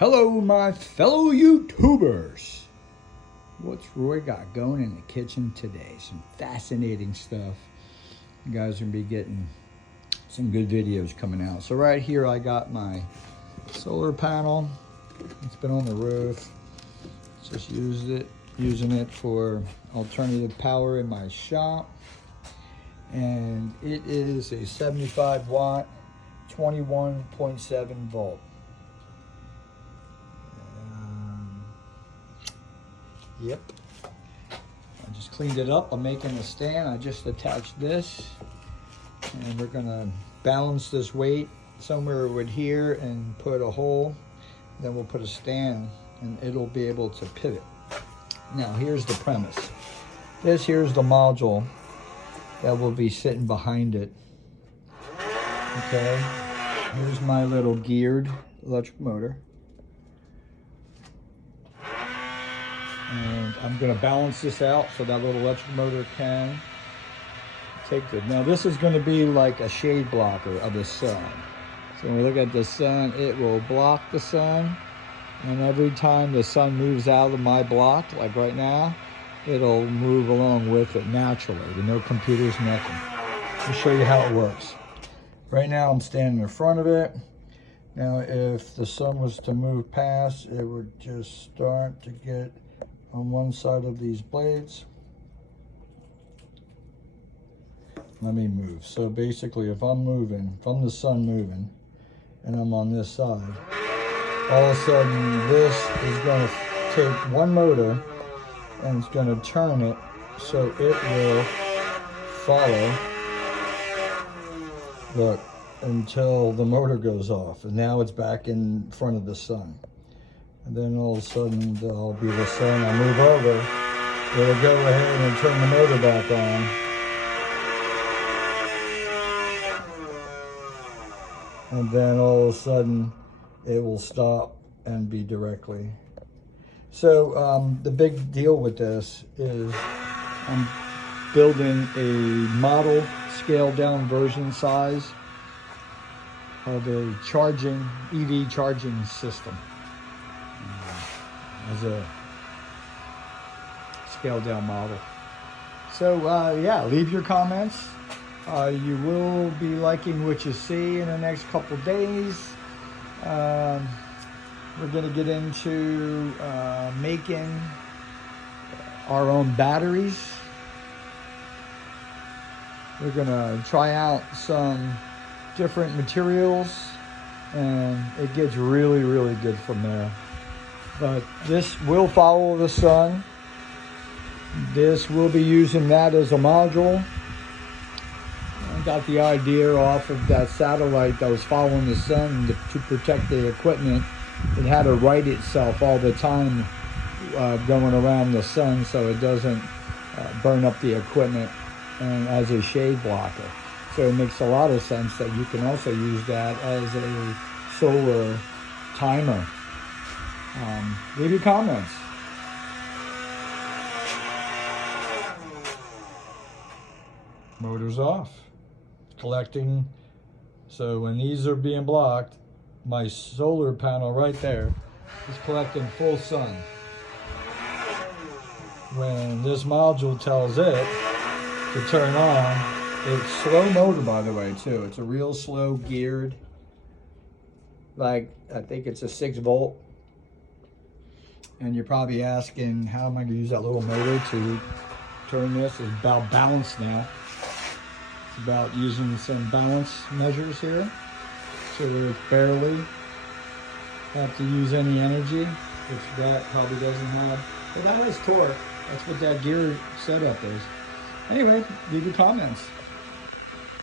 Hello, my fellow YouTubers. What's Roy got going in the kitchen today? Some fascinating stuff. You guys are gonna be getting some good videos coming out. So right here, I got my solar panel. It's been on the roof. Just using it for alternative power in my shop. And it is a 75 watt, 21.7 volt. Yep. I just cleaned it up. I'm making a stand. I just attached this. And we're gonna balance this weight somewhere over here and put a hole. Then we'll put a stand and it'll be able to pivot. Now here's the premise. Here's the module that will be sitting behind it. Okay. Here's my little geared electric motor. And I'm going to balance this out so that little electric motor can take it. Now this is going to be like a shade blocker of the sun. So when we look at the sun, it will block the sun. And every time the sun moves out of my block, like right now, it'll move along with it naturally. With no computers, nothing. I'll show you how it works. Right now I'm standing in front of it. Now if the sun was to move past, it would just start to get on one side of these blades. Let me move. So basically if I'm moving, from the sun moving, and I'm on this side, all of a sudden this is going to take one motor and it's going to turn it so it will follow, look, until the motor goes off. And now it's back in front of the sun. And then all of a sudden there'll be the sun. I'll move over. It'll go ahead and turn the motor back on. And then all of a sudden it will stop and be directly. So the big deal with this is I'm building a model scaled down version size of a EV charging system. As a scaled down model. So yeah, leave your comments. You will be liking what you see in the next couple days. We're going to get into making our own batteries. We're going to try out some different materials, and it gets really, really good from there. But this will follow the sun. This will be using that as a module. I got the idea off of that satellite that was following the sun to protect the equipment. It had to right itself all the time going around the sun so it doesn't burn up the equipment, and as a shade blocker. So it makes a lot of sense that you can also use that as a solar timer. Leave your comments. Motor's off. Collecting. So when these are being blocked, my solar panel right there is collecting full sun. When this module tells it to turn on, it's slow motor, by the way, too. It's a real slow geared, like I think it's a 6 volt. And you're probably asking, how am I going to use that little motor to turn this? It's about balance now. It's about using some balance measures here. So we barely have to use any energy, which that probably doesn't have. But that has torque. That's what that gear setup is. Anyway, leave your comments.